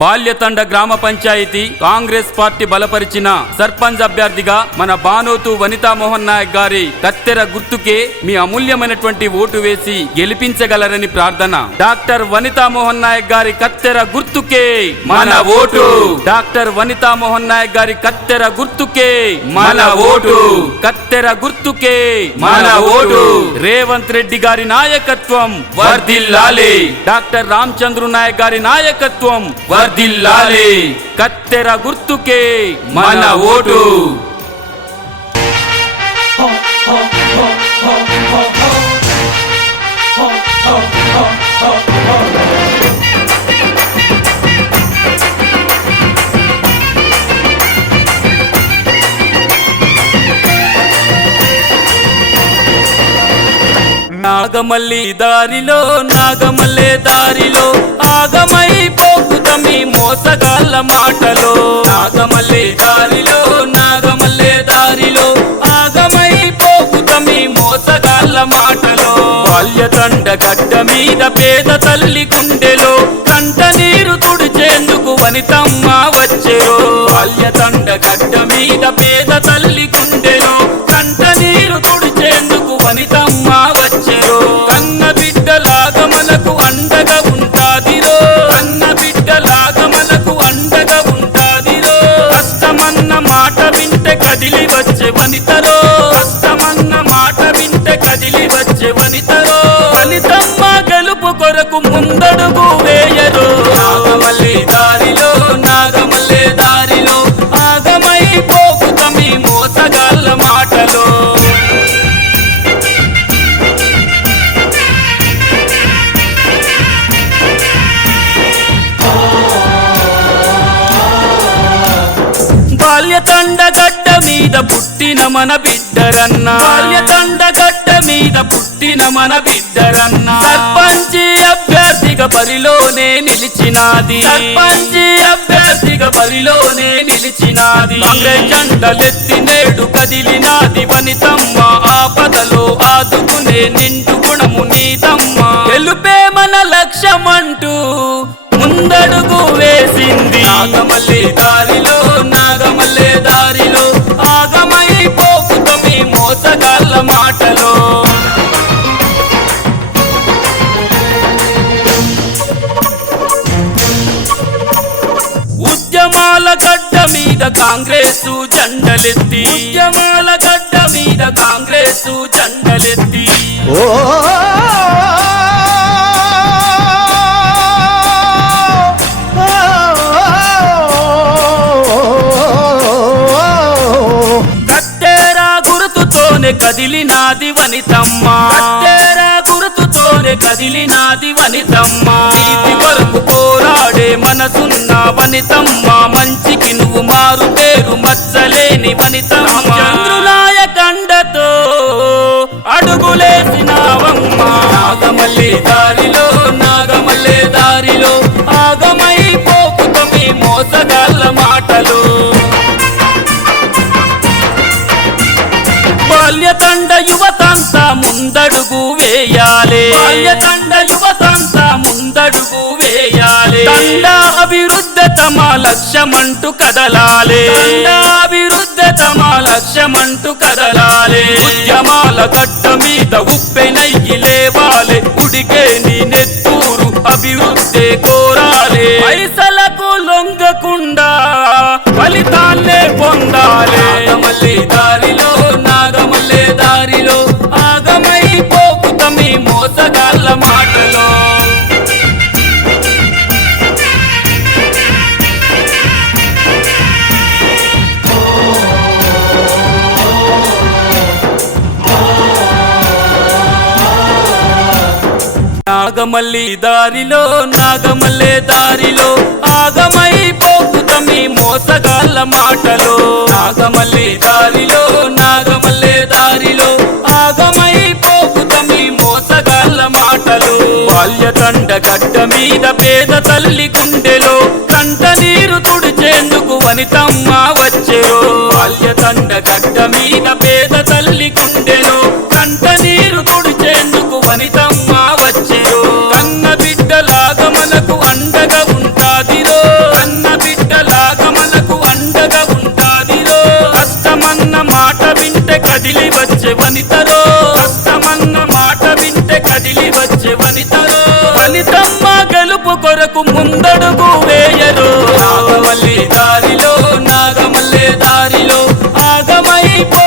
బాల్యతండ గ్రామ పంచాయతీ కాంగ్రెస్ పార్టీ బలపరిచిన సర్పంచ్ అభ్యర్థిగా మన బానోతు వనితా మోహన్ నాయక్ గారి కత్తెర గుర్తుకే మీ అమూల్యమైనటువంటి ఓటు వేసి గెలిపించగలరని ప్రార్థన. డాక్టర్ వనితా మోహన్ నాయక్ గారి కత్తెర గుర్తుకే మన ఓటు. డాక్టర్ వనితా మోహన్ నాయక్ గారి కత్తెర గుర్తుకే మన ఓటు. కత్తెర గుర్తుకే మన ఓటు. రేవంత్ రెడ్డి గారి నాయకత్వం వర్ధిల్లాలి. డాక్టర్ రామచంద్ర నాయక్ గారి నాయకత్వం వర్ధిల్లాలి. కత్తెర గుర్తుకే మన ఓటు. నాగమల్లి దారిలో నాగమల్లే దారిలో ఆగమై పోకుతమి మోసగాళ్ళ మాటలో. నాగమల్లి దారిలో నాగమల్లే దారిలో ఆగమై పోకుతమి మోసగాళ్ళ మాటలో. బాల్యతండ గడ్డ మీద పేద తల్లి గుండెలో కంట నీరు తుడిచేందుకు వనితమ్మ వచ్చెరో. బాల్యతండ గడ్డ మీద పేద తల్లి గుండెలో కంట నీరు తుడిచేందుకు వనితమ్మ వచ్చెరో. కన్న బిడ్డలాగా మనకు అండగా ఉంటాదిరో. కన్న బిడ్డలాగా మనకు అండగా ఉంటాదిరో. కష్టమన్న మాట వింటే కదిలి వచ్చే వనితరో. కష్టమన్న మాట వింటే కదిలి వచ్చే వనితరో. వనితమ్మ గెలుపు కొరకు ముందడుగు వేయరో. నాగమల్లి దారిలో నాగమల్లే దారిలో ఆగమై పోకుతమి మోసగాళ్ళ మాటలో. బాల్యతండ గడ్డ మీద పుట్టిన మన బిడ్డరన్న. బాల్యతండ గడ్డ మీద పుట్టిన మన బిడ్డరన్న. సర్పంచి అభ్యర్థిగా బరిలోనే నిలిచినాది. సర్పంచి అభ్యర్థిగా బరిలోనే నిలిచినాది. కాంగ్రెస్ జెండలెత్తి నేడు కదిలినాది వనితమ్మ. ఆపదలో ఆదుకునే నిండు గుణము నీదమ్మ. గెలుపే మన లక్ష్యమంటూ ముందడుగు వేసింది. నాగమల్లి దారిలో నాగమల్లే దారిలో ఆగమై పోకుతమి మోసగాళ్ళ మాటలో. ఉద్యమాల గడ్డ మీద కాంగ్రెస్ జెండలెత్తి. ఉద్యమాల గడ్డ మీద కాంగ్రెస్ జెండలెత్తి. కదిలినాది వనితమ్మ. కత్తెర గుర్తుతోనే కదిలినాది వనితమ్మ. నీతి కొరకు పోరాడే మనసున్న వనితమ్మ. మంచికి నువ్వు మారు పేరు మచ్చలేని వనితమ్మ. చంద్రునాయ కండతో అడుగులేసినావమ్మ. నాగమల్లి దారిలో నాగమల్లే దారిలో ఆగమై పోకుతమి మోసగాళ్ళ మాటలు. బాల్యతండ యువతంతా ముందడుగు వేయాలి. బాల్యతండ యువతంతా ముందడుగు వేయాలి. తండ అభివృద్ధి తమ లక్ష్యమంటూ కదలాలి. తండ అభివృద్ధి తమ లక్ష్యమంటూ కదలాలి. ఉద్యమాల గడ్డ మీద ఉప్పెనయ్యి లేవాలి. ఉడికే నీ నెత్తూరు అభివృద్ధి కోరాలి. పైసలకు లొంగకుండా ఫలితాన్నే పొందాలి. నాగమల్లి దారిలో నాగమల్లే దారిలో ఆగమై పోకుతమి మోసగాళ్ళ మాటలో. నాగమల్లి దారిలో నాగమల్లే దారిలో ఆగమై పోకుతమి మోసగాళ్ళ మాటలో. నాగమల్లి దారిలో నాగమల్లే దారిలో ఆగమై పోకుతమి మోసగాళ్ళ మాటలు. బాల్యతండ గడ్డ మీద పేద తల్లి గుండెలో కంట నీరు తుడిచేందుకు వనితమ్మ వచ్చెరో. బాల్యతండ గడ్డ మీద పేద తల్లి గుండెలో కంట నీరు తుడిచేందుకు వనితమ్మ వచ్చెరో. కన్న బిడ్డలాగా మనకు అండగా ఉంటాదిరో. కదిలి వచ్చే వనితరో, కష్టమన్న మాట వింటే కదిలి వచ్చే వనితరో, వనితమ్మ గెలుపు కొరకు ముందడుగు వేయరు. నాగమల్లి దారిలో నాగమల్లె దారిలో ఆగమైపో